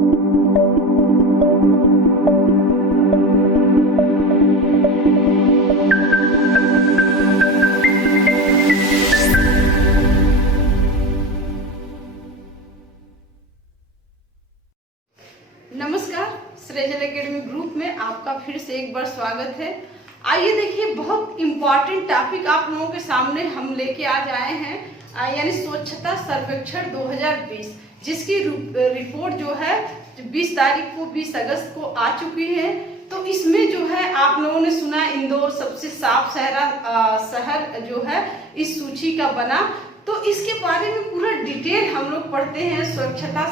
नमस्कार, सृजल academy group में आपका फिर से एक बार स्वागत है। आइए देखिए, बहुत इम्पोर्टेंट टॉपिक आप लोगों के सामने हम लेके आज आए हैं, यानी स्वच्छता सर्वेक्षण 2020, जिसकी रिपोर्ट जो है 20 तारीख को 20 अगस्त को आ चुकी है। तो इसमें जो है आप लोगों ने सुना इंदौर सबसे साफ शहर जो है इस सूची का बना। तो इसके बारे में पूरा डिटेल हम लोग पढ़ते हैं। स्वच्छता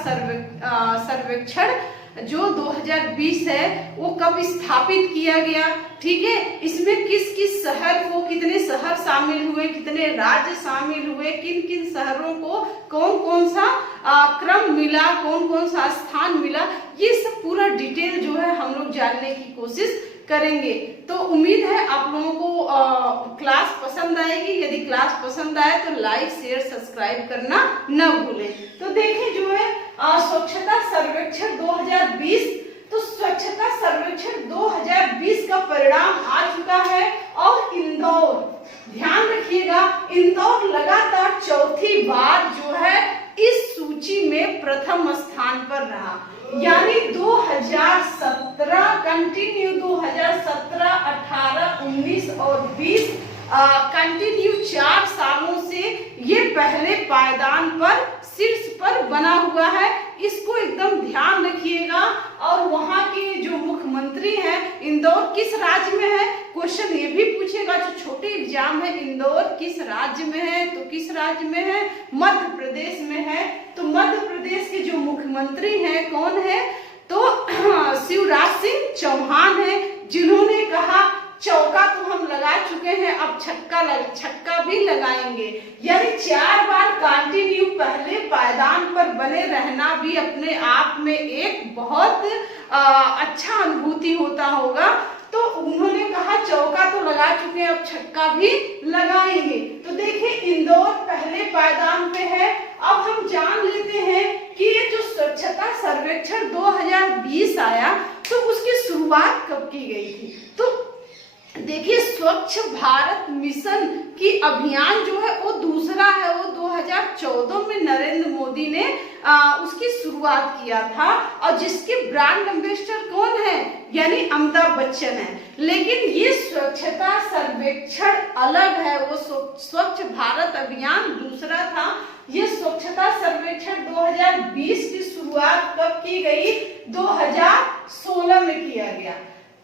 सर्वेक्षण जो 2020 है वो कब स्थापित किया गया, ठीक है, इसमें किस किस शहर को, कितने शहर शामिल हुए, कितने राज्य शामिल हुए, किन किन शहरों को कौन कौन सा क्रम मिला, कौन कौन सा स्थान मिला, ये सब पूरा डिटेल जो है हम लोग जानने की कोशिश करेंगे। तो उम्मीद है आप लोगों को क्लास पसंद आएगी। यदि क्लास पसंद आए तो लाइक, शेयर, सब्सक्राइब करना न भूलें। तो देखिए जो है स्वच्छता सर्वेक्षण 2020, तो स्वच्छता सर्वेक्षण 2020 का परिणाम आ चुका है और इंदौर, ध्यान रखिएगा, इंदौर लगातार चौथी बार जो है इस सूची में प्रथम स्थान पर रहा। यानी 2017 कंटिन्यू 2017, 18, 19 और 20 कंटिन्यू 4 सालों से ये पहले पायदान पर शीर्ष पर बना हुआ है। इसको एकदम ध्यान रखिएगा। और वहां के जो मुख्यमंत्री हैं, इंदौर किस राज्य में है, क्वेश्चन ये भी पूछेगा, जो छोटे एग्जाम है, इंदौर किस राज्य में है, तो किस राज्य में है, मध्य प्रदेश में है। तो मध्य प्रदेश के जो मुख्यमंत्री हैं कौन है, तो शिवराज सिंह चौहान है, जिन्होंने कहा चौका तो हम लगा चुके हैं, अब छक्का भी लगाएंगे। यानी 4 बार कंटिन्यू पहले पायदान पर बने रहना भी अपने आप में एक बहुत अच्छा अनुभूति होता होगा। तो उन्होंने कहा चौका तो लगा चुके हैं, अब छक्का भी लगाएंगे। तो देखिए इंदौर पहले पायदान पे है। अब हम जान लेते हैं कि ये जो स्वच्छता सर्वेक्षण 2020 आया तो उसकी शुरुआत कब की गई थी। तो देखिए स्वच्छ भारत मिशन की अभियान जो है वो दूसरा है, वो 2014 में नरेंद्र मोदी ने उसकी शुरुआत किया था, और जिसके ब्रांड एम्बेसडर कौन है, यानी अमिताभ बच्चन है। लेकिन ये स्वच्छता सर्वेक्षण अलग है, वो स्वच्छ भारत अभियान दूसरा था। ये स्वच्छता सर्वेक्षण 2020 की शुरुआत कब की गई, 2016 में किया गया।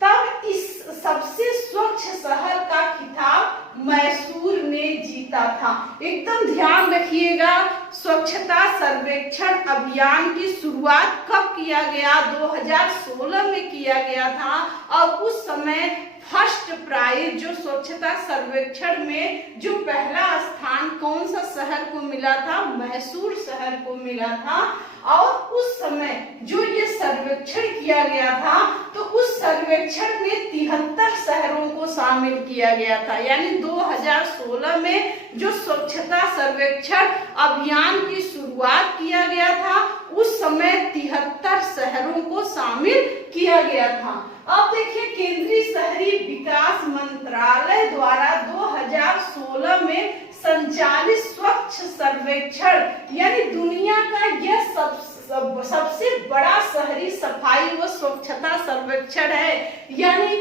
तब इस सबसे स्वच्छ शहर का खिताब मैसूर ने जीता था। एकदम ध्यान रखिएगा, स्वच्छता सर्वेक्षण अभियान की शुरुआत कब किया गया, 2016 में किया गया था। और उस समय फर्स्ट प्राइज जो स्वच्छता सर्वेक्षण में जो पहला स्थान कौन सा शहर को मिला था, मैसूर शहर को मिला था। और उस समय जो ये सर्वेक्षण किया गया था तो उस सर्वेक्षण में 73 शहरों को शामिल किया गया था। यानी 2016 में जो स्वच्छता सर्वेक्षण अभियान की शुरुआत किया गया था उस समय 73 शहरों को शामिल किया गया था। अब देखिए केंद्रीय शहरी विकास मंत्रालय द्वारा 2016 में संचालित स्वच्छ सर्वेक्षण, यानी दुनिया का यह सबसे बड़ा शहरी सफाई व स्वच्छता सर्वेक्षण है। यानी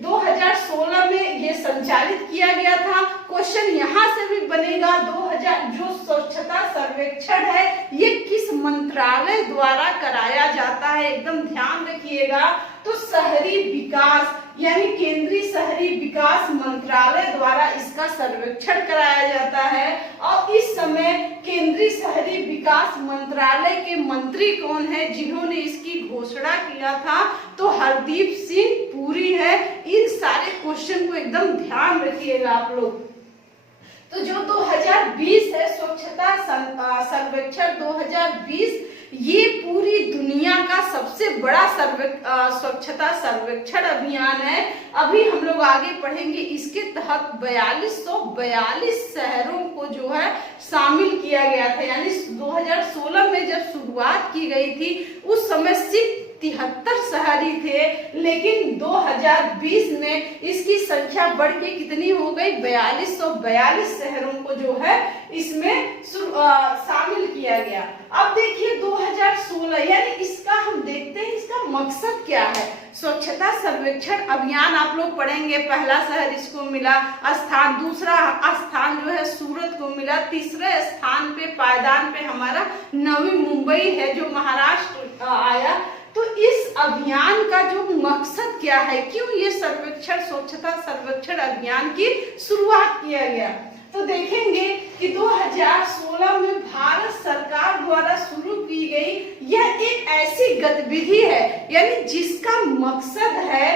2016 में ये संचालित किया गया था। क्वेश्चन यहाँ से भी बनेगा, 2000 जो स्वच्छता सर्वेक्षण है ये किस मंत्रालय द्वारा कराया जाता है, एकदम ध्यान रखिएगा। तो शहरी विकास यानी केंद्रीय शहरी विकास मंत्रालय द्वारा इसका सर्वेक्षण कराया जाता है। और इस समय केंद्रीय शहरी विकास मंत्रालय के मंत्री कौन है जिन्होंने इसकी घोषणा किया था, तो हरदीप सिंह पुरी है। इन सारे क्वेश्चन को एकदम ध्यान रखिएगा आप लोग। तो जो 2020 है स्वच्छता सर्वेक्षण 2020, ये पूरी दुनिया का सबसे बड़ा स्वच्छता सर्वेक्षण अभियान है। अभी हम लोग आगे पढ़ेंगे। इसके तहत 4242 शहरों को जो है शामिल किया गया था। यानी 2016 में जब शुरुआत की गई थी उस समय सिर्फ 73 शहर ही थे, लेकिन 2020 में इसकी संख्या बढ़ के कितनी हो गई, 4242 शहरों को जो है इसमें शामिल किया गया। अब देखिए 2016 यानी इसका हम देखते हैं इसका मकसद क्या है। स्वच्छता सर्वेक्षण अभियान आप लोग पढ़ेंगे। पहला शहर इसको मिला स्थान, दूसरा स्थान जो है सूरत को मिला, तीसरे स्थान पे पायदान पे हमारा नवी मुंबई है जो महाराष्ट्र आया। तो इस अभियान का जो मकसद क्या है, क्यों ये सर्वेक्षण स्वच्छता सर्वेक्षण अभियान की शुरुआत किया गया, तो देखेंगे कि 2016 में भारत सरकार द्वारा शुरू की गई यह एक ऐसी गतिविधि है यानी जिसका मकसद है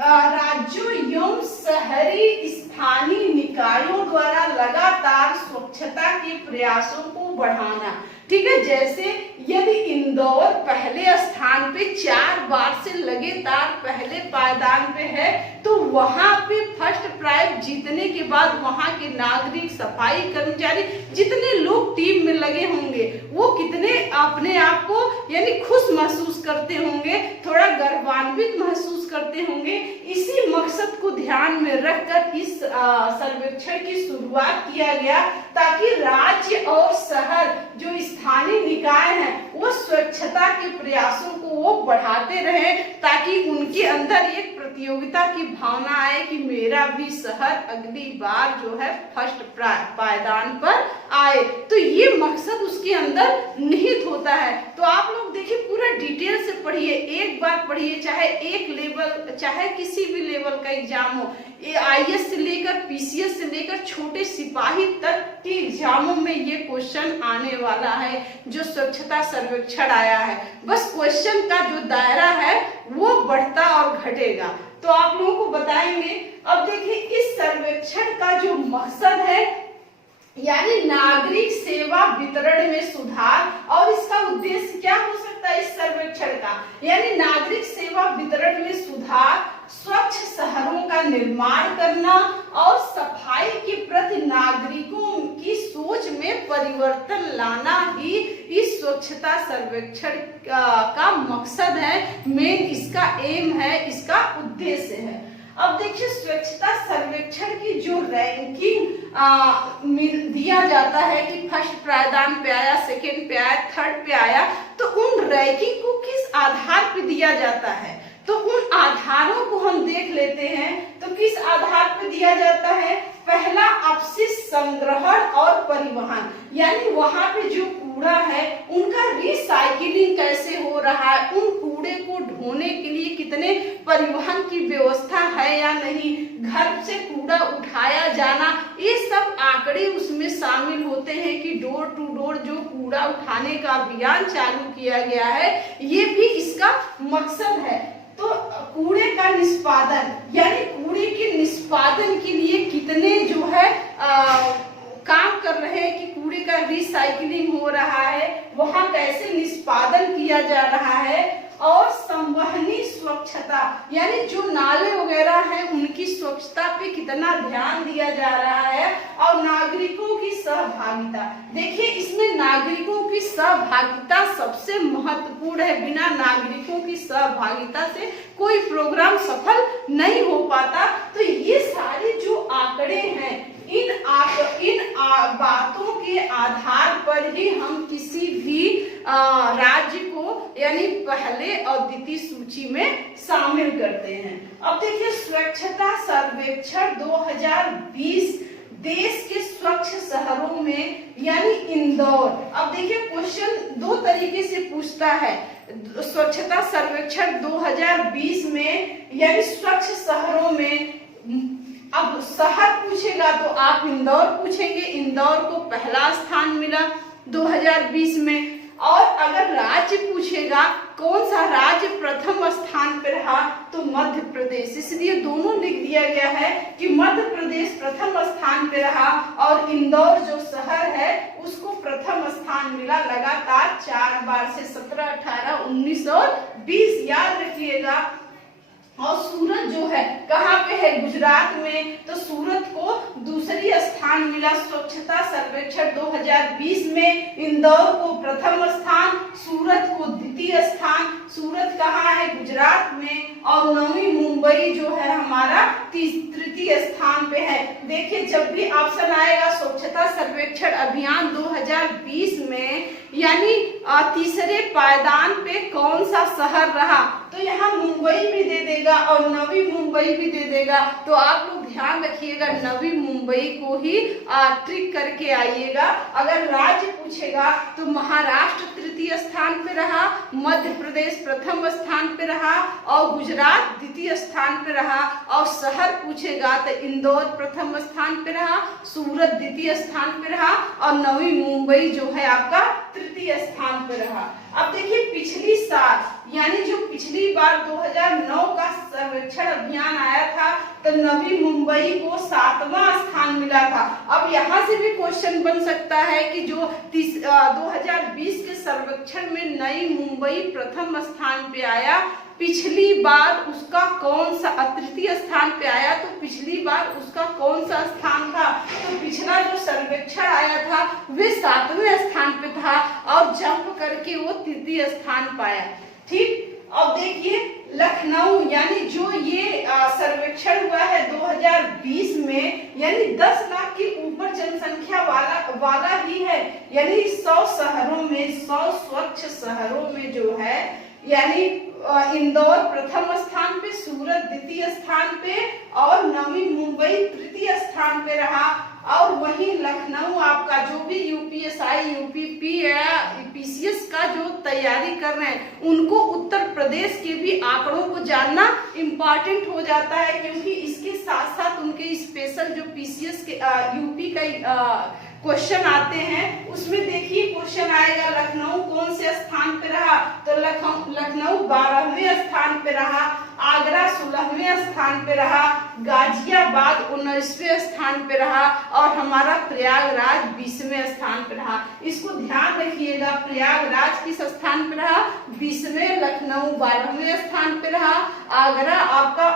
राज्यों एवं शहरी स्थानीय निकायों द्वारा लगातार स्वच्छता के प्रयासों को बढ़ाना। ठीक है, जैसे यदि इंदौर पहले स्थान पे 4 बार से लगातार पहले पायदान पे है तो वहां पे फर्स्ट प्राइज जीतने के बाद वहां के नागरिक, सफाई कर्मचारी, जितने लोग टीम में लगे होंगे वो कितने अपने आप को यानी खुश महसूस करते होंगे, थोड़ा गर्वान्वित महसूस करते होंगे। इसी मकसद को ध्यान में रखकर इस सर्वेक्षण की शुरुआत किया गया ताकि राज्य और शहर जो स्थानीय निकाय हैं वो स्वच्छता के प्रयासों को वो बढ़ाते रहें, ताकि उनके अंदर एक प्रतियोगिता की भावना आए कि मेरा भी शहर अगली बार जो है फर्स्ट पायदान पर आए। तो ये मकसद उसके अंदर निहित होता है। तो आप लोग देखिए पूरा डिटेल से पढ़िए, एक बार पढ़िए, चाहे एक लेवल चाहे किसी भी लेवल का एग्जाम हो, IAS से लेकर PCS से लेकर छोटे सिपाही तक के एग्जामों में ये क्वेश्चन आने वाला है जो स्वच्छता सर्वेक्षण आया है। बस क्वेश्चन का जो दायरा है वो बढ़ता और घटेगा, तो आप लोगों को बताएंगे। अब देखिए इस सर्वेक्षण का जो मकसद है यानी नागरिक सेवा वितरण में सुधार, और इसका उद्देश्य क्या हो सकता है इस सर्वेक्षण का, यानी नागरिक सेवा वितरण में सुधार, स्वच्छ शहरों का निर्माण करना और सफाई के प्रति नागरिकों की सोच में परिवर्तन लाना ही इस स्वच्छता सर्वेक्षण का मकसद है, मेन इसका एम है, इसका उद्देश्य है। अब देखिए स्वच्छता सर्वेक्षण की जो रैंकिंग दिया जाता है कि फर्स्ट पायदान पे आया, सेकंड पे आया, थर्ड पे आया, तो उन रैंकिंग को किस आधार पे दिया जाता है, तो उन आधारों को हम देख लेते हैं। तो किस आधार पे दिया जाता है, पहला अपशिष्ट संग्रहण और परिवहन, यानी वहां पे जो कूड़ा है उनका रिसाइकिलिंग कैसे हो रहा है, उन कूड़े को ढोने के लिए कितने परिवहन की व्यवस्था है या नहीं, घर से कूड़ा उठाया जाना, ये सब आंकड़े उसमें शामिल होते हैं कि डोर टू डोर जो कूड़ा उठाने का अभियान चालू किया गया है, ये भी इसका मकसद है। तो कूड़े का निष्पादन यानी कूड़े के निष्पादन के लिए कितने जो है काम कर रहे हैं कि कूड़े का रिसाइकलिंग हो रहा है, वहां कैसे निष्पादन किया जा रहा है, और संवहनी स्वच्छता यानी जो नाले वगैरह हैं उनकी स्वच्छता पे कितना ध्यान दिया जा रहा है, और नागरिकों की सहभागिता। देखिए इसमें नागरिकों की सहभागिता सबसे महत्वपूर्ण है, बिना नागरिकों की सहभागिता से कोई प्रोग्राम सफल नहीं हो पाता। तो ये सारे जो आंकड़े हैं इन बातों के आधार पर ही हम किसी भी राज्य को यानी पहले और द्वितीय सूची में शामिल करते हैं। अब देखिए स्वच्छता सर्वेक्षण 2020 देश के स्वच्छ शहरों में यानी इंदौर। अब देखिए क्वेश्चन दो तरीके से पूछता है, स्वच्छता सर्वेक्षण 2020 में यानी स्वच्छ शहरों में, अब शहर पूछेगा तो आप इंदौर पूछेंगे, इंदौर को पहला स्थान मिला 2020 में। और अगर राज्य पूछेगा कौन सा राज्य प्रथम स्थान पे रहा, तो मध्य प्रदेश। इसलिए दोनों लिख दिया गया है कि मध्य प्रदेश प्रथम स्थान पे रहा और इंदौर जो शहर है उसको प्रथम स्थान मिला लगातार 4 बार से 17, 18, 19 और 20 याद रखिएगा। और सूरत जो है कहाँ पे है, गुजरात में, तो सूरत को दूसरी स्थान मिला स्वच्छता सर्वेक्षण 2020 में। इंदौर को प्रथम स्थान, सूरत को द्वितीय स्थान। सूरत कहाँ है, गुजरात में। और नवी मुंबई जो है हमारा तृतीय स्थान पे है। देखिए जब भी ऑप्शन आएगा स्वच्छता सर्वेक्षण अभियान 2020 में, यानी तीसरे पायदान पे कौन सा शहर रहा, तो यहाँ मुंबई भी दे देगा और नवी मुंबई भी दे देगा। तो आप लोग ध्यान रखिएगा, नवी मुंबई को ही ट्रिक करके आइएगा। अगर राज्य पूछेगा तो महाराष्ट्र तृतीय स्थान पे रहा, मध्य प्रदेश प्रथम स्थान पे रहा और गुजरात द्वितीय स्थान पे रहा। और शहर पूछेगा तो इंदौर प्रथम स्थान पे रहा, सूरत द्वितीय स्थान पे रहा और नवी मुंबई जो है आपका तृतीय स्थान पे रहा। अब देखिए पिछली साल, यानी जो पिछली बार 2009 का सर्वेक्षण अभियान आया था तो नवी मुंबई को 7वां स्थान मिला था। अब यहाँ से भी क्वेश्चन बन सकता है कि जो 2020 के सर्वेक्षण में नई मुंबई प्रथम स्थान पे आया, पिछली बार उसका कौन सा तृतीय स्थान पे आया, तो पिछली बार उसका कौन सा स्थान था, तो पिछला जो सर्वेक्षण आया था वे 7वें स्थान पे था और जंप करके वो तृतीय स्थान पाया। ठीक। अब देखिए लखनऊ, यानी जो ये सर्वेक्षण हुआ है 2020 में, यानी 10 लाख के ऊपर जनसंख्या वाला ही है, यानी 100 शहरों में, 100 स्वच्छ शहरों में जो है, यानी इंदौर प्रथम स्थान पे, सूरत द्वितीय स्थान पे और नवी मुंबई तृतीय स्थान पे रहा। और वहीं लखनऊ आपका जो भी यूपीएसआई, यूपीपी या पीसीएस का जो तैयारी कर रहे हैं उनको उत्तर प्रदेश के भी आंकड़ों को जानना इम्पोर्टेंट हो जाता है, क्योंकि इसके साथ साथ उनके स्पेशल जो पीसीएस के यूपी का क्वेश्चन आते हैं, उसमें देखिए क्वेश्चन आएगा लखनऊ कौन से स्थान पे रहा, तो लखनऊ 12वें स्थान पे रहा, आगरा 16वें स्थान पे रहा, गाजियाबाद 19वें स्थान पे रहा और हमारा प्रयागराज 20वें स्थान पे रहा। इसको ध्यान रखिएगा, प्रयागराज किस स्थान पे रहा, 20वें, लखनऊ 12वें स्थान पे रहा, आगरा आपका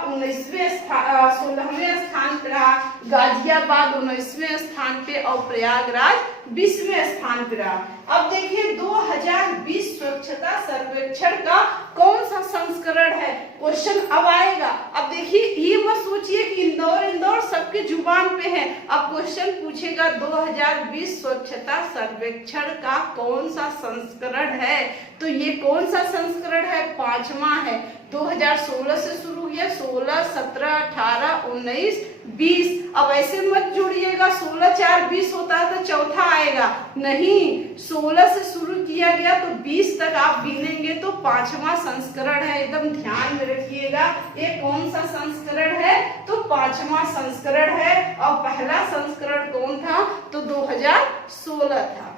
16वें स्थान पे रहा, गाजियाबाद 19वें स्थान पे और प्रयागराज 20वें स्थान पे रहा। अब देखिए 2020 स्वच्छता सर्वेक्षण का कौन सा संस्करण है, क्वेश्चन अब आएगा। अब देखिए ये मत सोचिए कि इंदौर सबके जुबान पे है। अब क्वेश्चन पूछेगा 2020 स्वच्छता सर्वेक्षण का कौन सा संस्करण है, तो ये कौन सा संस्करण है, 5वां है। 2016 से शुरू किया, 16, 17, 18, 19, 20। अब ऐसे मत जोड़िएगा 16, 4, 20 होता है तो चौथा आएगा, नहीं, 16 से शुरू किया गया तो 20 तक आप गिनेंगे तो 5वां संस्करण है। एकदम ध्यान में रखिएगा, ये कौन सा संस्करण है, तो 5वां संस्करण है। और पहला संस्करण कौन था, तो 2016 था।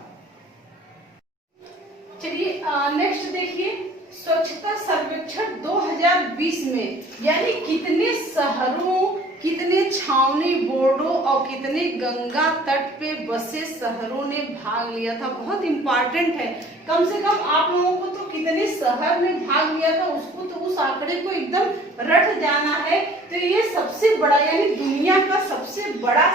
चलिए नेक्स्ट देखिए स्वच्छता सर्वेक्षण 2020 में, यानी कितने शहरों, कितने छावनी बोर्डों और कितने गंगा तट पे बसे शहरों ने भाग लिया था। बहुत इंपॉर्टेंट है, कम से कम आप लोगों को तो कितने शहर में भाग लिया था उसको, तो उस आंकड़े को एकदम रट जाना है। तो ये सबसे बड़ा, यानी दुनिया का सबसे बड़ा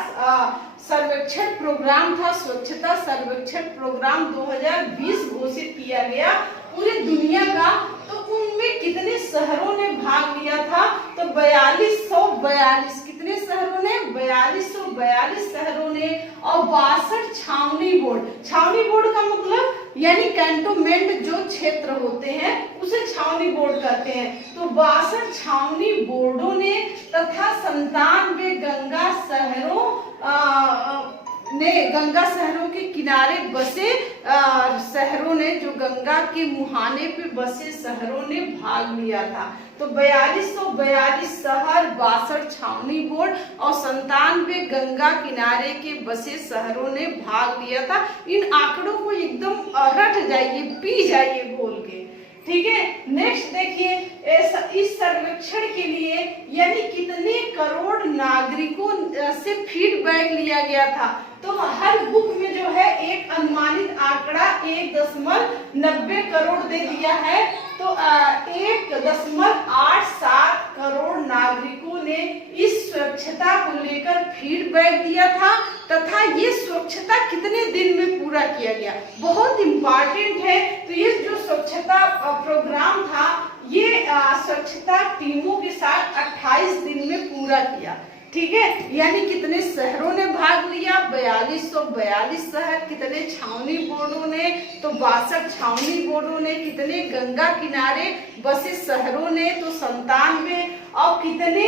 सर्वेक्षण प्रोग्राम था, स्वच्छता सर्वेक्षण प्रोग्राम 2020 घोषित किया गया पूरी दुनिया का। तो उनमें कितने शहरों ने भाग लिया था, तो 4242, कितने शहरों ने, 4242 शहरों ने। और 62 छावनी बोर्ड का मतलब यानी कैंटोनमेंट जो क्षेत्र होते हैं उसे छावनी बोर्ड कहते हैं। तो 62 छावनी बोर्डों ने तथा 97 गंगा शहरों ने गंगा शहरों के किनारे बसे शहरों ने, जो गंगा के मुहाने पे बसे शहरों ने भाग लिया था। तो 4242 शहर, 62 छावनी बोर्ड और 97 गंगा किनारे के बसे शहरों ने भाग लिया था। इन आंकड़ों को एकदम रट जाइए, पी जाइए बोल के, ठीक है। नेक्स्ट देखिए, इस सर्वेक्षण के लिए यानी कितने करोड़ नागरिकों से फीडबैक लिया गया था। तो हर बुक में जो है एक अनुमानित आंकड़ा 1.90 करोड़ दे दिया है। तो 1.87 करोड़ नागरिकों ने इस स्वच्छता को लेकर फीडबैक दिया था तथा ये स्वच्छता कितने दिन में पूरा किया गया, बहुत इंपॉर्टेंट है। तो ये जो स्वच्छता प्रोग्राम था ये स्वच्छता टीमों के साथ 28 दिन में पूरा किया, ठीक है। यानी कितने शहरों ने भाग लिया, 4242 शहर, कितने छावनी बोर्डों ने, तो 62 छावनी बोर्डों ने, कितने गंगा किनारे बसे शहरों ने, तो 97, और कितने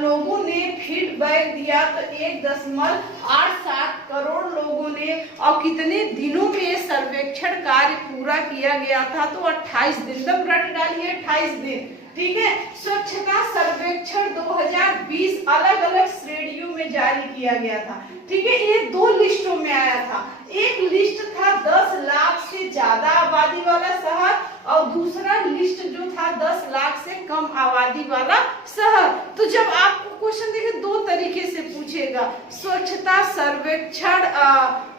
लोगों ने फीडबैक दिया, तो 1.87 करोड़ लोगों ने, और कितने दिनों में ये सर्वेक्षण कार्य पूरा किया गया था, तो 28 दिन, तब रट डालिए 28 दिन, ठीक है। स्वच्छता सर्वेक्षण 2020 अलग अलग श्रेणियों में जारी किया गया था, ठीक है। ये 2 लिस्टों में आया था। एक लिस्ट था 10 लाख से ज्यादा आबादी वाला शहर और दूसरा लिस्ट जो था 10 लाख से कम आबादी वाला शहर। तो जब आपको क्वेश्चन देखिए 2 तरीके से पूछेगा, स्वच्छता सर्वेक्षण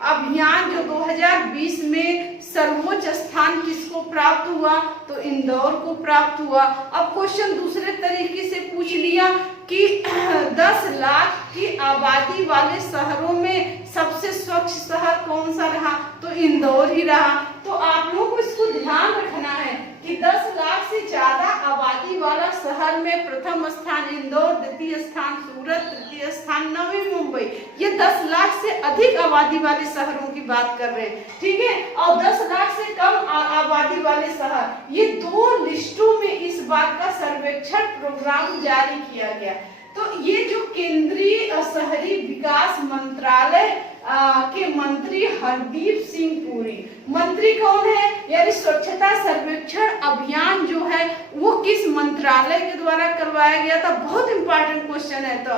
अभियान जो 2020 में सर्वोच्च स्थान किसको प्राप्त हुआ, तो इंदौर को प्राप्त हुआ। अब क्वेश्चन दूसरे तरीके से पूछ लिया कि 10 लाख की आबादी वाले शहरों में सबसे स्वच्छ शहर कौन सा रहा, तो इंदौर ही रहा। तो आप लोगों को इसको ध्यान रखना है कि 10 लाख से ज्यादा आबादी वाला शहर में प्रथम स्थान इंदौर, द्वितीय स्थान सूरत, तृतीय स्थान नवी मुंबई। ये 10 लाख से अधिक आबादी वाले शहरों की बात कर रहे हैं, ठीक है। और 10 लाख से कम आबादी वाले शहर, ये 2 लिस्टों में इस बात का सर्वेक्षण प्रोग्राम जारी किया गया। तो ये जो केंद्रीय शहरी विकास मंत्रालय के मंत्री हरदीप सिंह पुरी, मंत्री कौन है, यानी स्वच्छता सर्वेक्षण अभियान जो है वो किस मंत्रालय के द्वारा करवाया गया था, बहुत इंपॉर्टेंट क्वेश्चन है। तो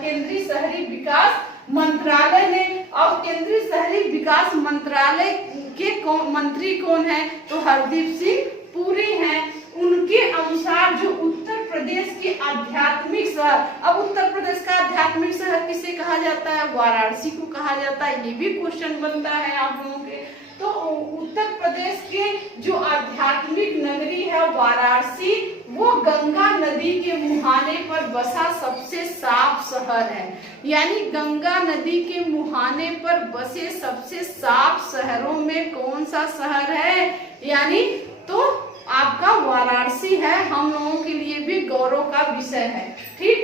केंद्रीय शहरी विकास मंत्रालय ने, और केंद्रीय शहरी विकास मंत्रालय के मंत्री कौन है, तो हरदीप सिंह पुरी हैं। उनके अनुसार जो उत्तर प्रदेश के आध्यात्मिक शहर, अब उत्तर प्रदेश का आध्यात्मिक शहर किसे कहा जाता है, वाराणसी को कहा जाता है, ये भी क्वेश्चन बनता है आप लोगों के। तो उत्तर प्रदेश के जो आध्यात्मिक नगरी है वाराणसी, वो गंगा नदी के मुहाने पर बसा सबसे साफ शहर है। यानी गंगा नदी के मुहाने पर बसे सबसे साफ शहरों में कौन सा शहर है, यानी तो आपका वाराणसी है। हम लोगों के लिए भी गौरव का विषय है, ठीक।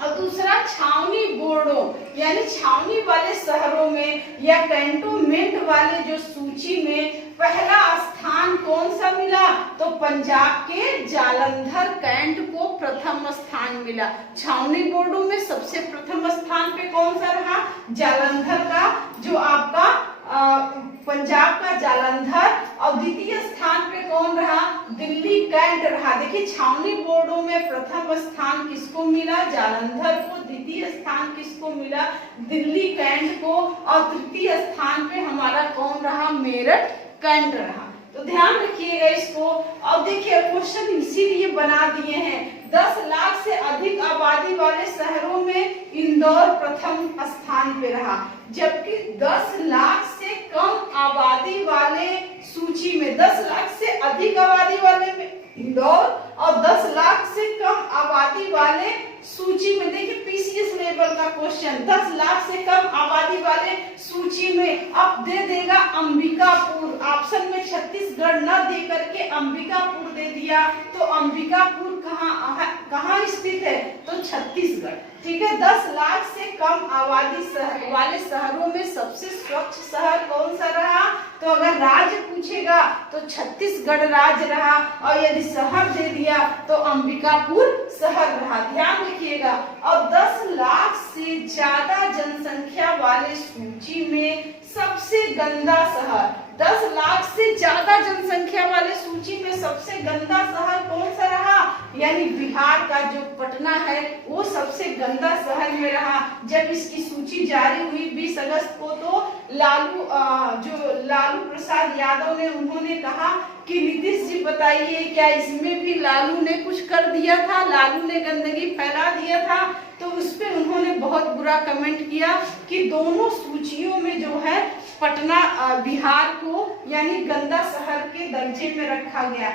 और दूसरा छावनी बोर्डों, यानी छावनी वाले शहरों में या कैंटोनमेंट वाले जो सूची में पहला स्थान कौन सा मिला, तो पंजाब के जालंधर कैंट को प्रथम स्थान मिला। छावनी बोर्डों में सबसे प्रथम स्थान पे कौन सा रहा, जालंधर का, जो आपका पंजाब का जालंधर, और द्वितीय स्थान पे कौन रहा, दिल्ली कैंट रहा। देखिए छावनी बोर्डों में प्रथम स्थान किसको मिला, जालंधर को, द्वितीय स्थान किसको मिला, दिल्ली कैंट को, और तृतीय स्थान पे हमारा कौन रहा, मेरठ कैंट रहा। तो ध्यान रखिएगा इसको। और देखिए क्वेश्चन इसीलिए बना दिए हैं, 10 लाख से अधिक आबादी वाले शहरों में इंदौर प्रथम स्थान पे रहा, जबकि 10 लाख से कम आबादी वाले सूची में, 10 लाख से अधिक आबादी वाले में इंदौर और 10 लाख से कम आबादी वाले सूची में, देखिए पीसीएस लेवल का क्वेश्चन, 10 लाख से कम आबादी वाले सूची में अब दे देगा अंबिकापुर, ऑप्शन में छत्तीसगढ़ न दे करके अंबिकापुर दे दिया, तो अंबिकापुर कहाँ स्थित है, तो छत्तीसगढ़। ठीक है, 10 लाख से कम आबादी वाले शहरों में सबसे स्वच्छ शहर कौन सा रहा, तो अगर राज्य पूछेगा तो छत्तीसगढ़ राज्य रहा, और यदि शहर दे दिया तो अंबिकापुर शहर रहा। ध्यान रखिएगा। और 10 लाख से ज्यादा जनसंख्या वाले सूची में सबसे गंदा शहर, 10 लाख से ज्यादा जनसंख्या वाले सूची में सबसे गंदा शहर कौन सा रहा, यानी बिहार का जो पटना है वो सबसे गंदा शहर में रहा। जब इसकी सूची जारी हुई 20 अगस्त को, तो लालू प्रसाद यादव ने उन्होंने कहा कि नीतीश जी बताइए क्या इसमें भी लालू ने कुछ कर दिया था, लालू ने गंदगी फैला दिया था। तो उस पर उन्होंने बहुत बुरा कमेंट किया कि दोनों सूचियों में जो है पटना बिहार को यानी गंदा शहर के दर्जे में रखा गया।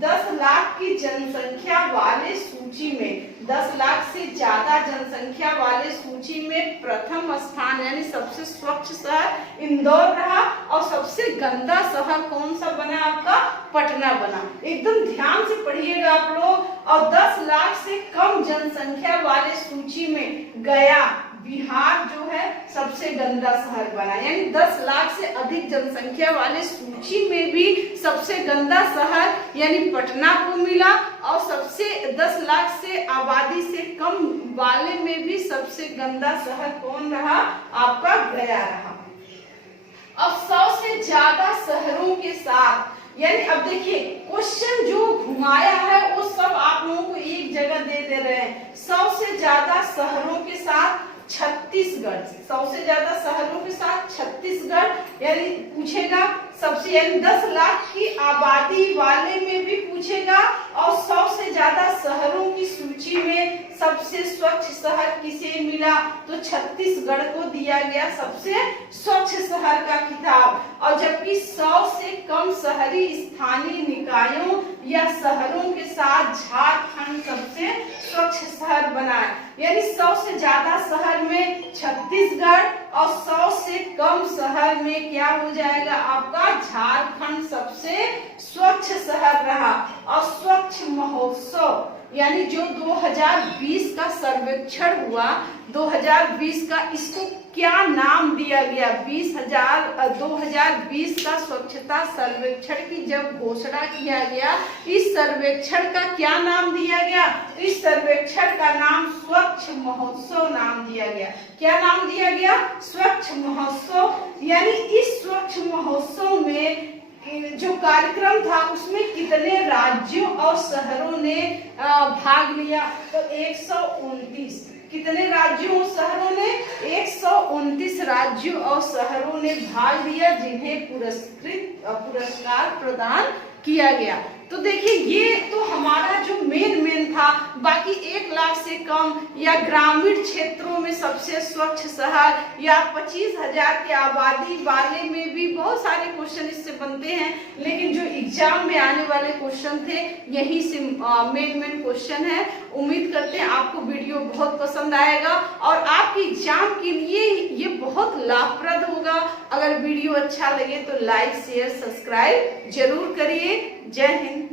10 लाख की जनसंख्या वाले सूची में, 10 लाख से ज्यादा जनसंख्या वाले सूची में प्रथम स्थान यानी सबसे स्वच्छ शहर इंदौर रहा, और सबसे गंदा शहर कौन सा बना आपका, पटना बना। एकदम ध्यान से पढ़िएगा आप लोग। और 10 लाख से कम जनसंख्या वाले सूची में गया बिहार जो है सबसे गंदा शहर बना, यानी 10 लाख से अधिक जनसंख्या वाले सूची में भी सबसे गंदा शहर यानी पटना को मिला, और सबसे 10 लाख से आबादी से कम वाले में भी सबसे गंदा शहर कौन रहा, आपका गया रहा। अब 100 से ज्यादा शहरों के साथ, यानी अब देखिए क्वेश्चन जो घुमाया है वो सब आप लोगों को एक जगह दे रहे हैं। 100 से ज्यादा शहरों के साथ छत्तीसगढ़, 100 से ज्यादा शहरों के साथ छत्तीसगढ़, यानी पूछेगा सबसे, यानी 10 लाख की आबादी वाले में भी पूछेगा, और 100 से ज्यादा शहरों की सूची में सबसे स्वच्छ शहर किसे मिला, तो छत्तीसगढ़ को दिया गया सबसे स्वच्छ शहर का खिताब। और जबकि 100 से कम शहरी स्थानीय निकायों या शहरों के साथ झारखंड सबसे स्वच्छ शहर बना, यानी 100 से ज्यादा शहर में छत्तीसगढ़, और 100 से कम शहर में क्या हो जाएगा आपका, झारखंड सबसे स्वच्छ शहर रहा। और स्वच्छ महोत्सव यानी जो 2020 का सर्वेक्षण हुआ, 2020 का, इसको क्या नाम दिया गया, 2020 का स्वच्छता सर्वेक्षण की जब घोषणा किया गया, इस सर्वेक्षण का क्या नाम दिया गया, इस सर्वेक्षण का नाम स्वच्छ महोत्सव नाम दिया गया। क्या नाम दिया गया, स्वच्छ महोत्सव। यानी इस स्वच्छ महोत्सव में जो कार्यक्रम था उसमें कितने राज्यों और शहरों ने भाग लिया, तो 129। कितने राज्यों और शहरों ने, 129 राज्यों और शहरों ने भाग लिया, जिन्हें पुरस्कार प्रदान किया गया। तो देखिए ये तो हमारा जो मेन था। बाकी 1 लाख से कम या ग्रामीण क्षेत्रों में सबसे स्वच्छ शहर या 25,000 की आबादी वाले में भी बहुत सारे क्वेश्चन इससे बनते हैं, लेकिन जो एग्जाम में आने वाले क्वेश्चन थे यही से मेन क्वेश्चन है। उम्मीद करते हैं आपको वीडियो बहुत पसंद आएगा और आपके एग्जाम के लिए ये बहुत लाभप्रद होगा। अगर वीडियो अच्छा लगे तो लाइक शेयर सब्सक्राइब जरूर करिए। जय हिंद।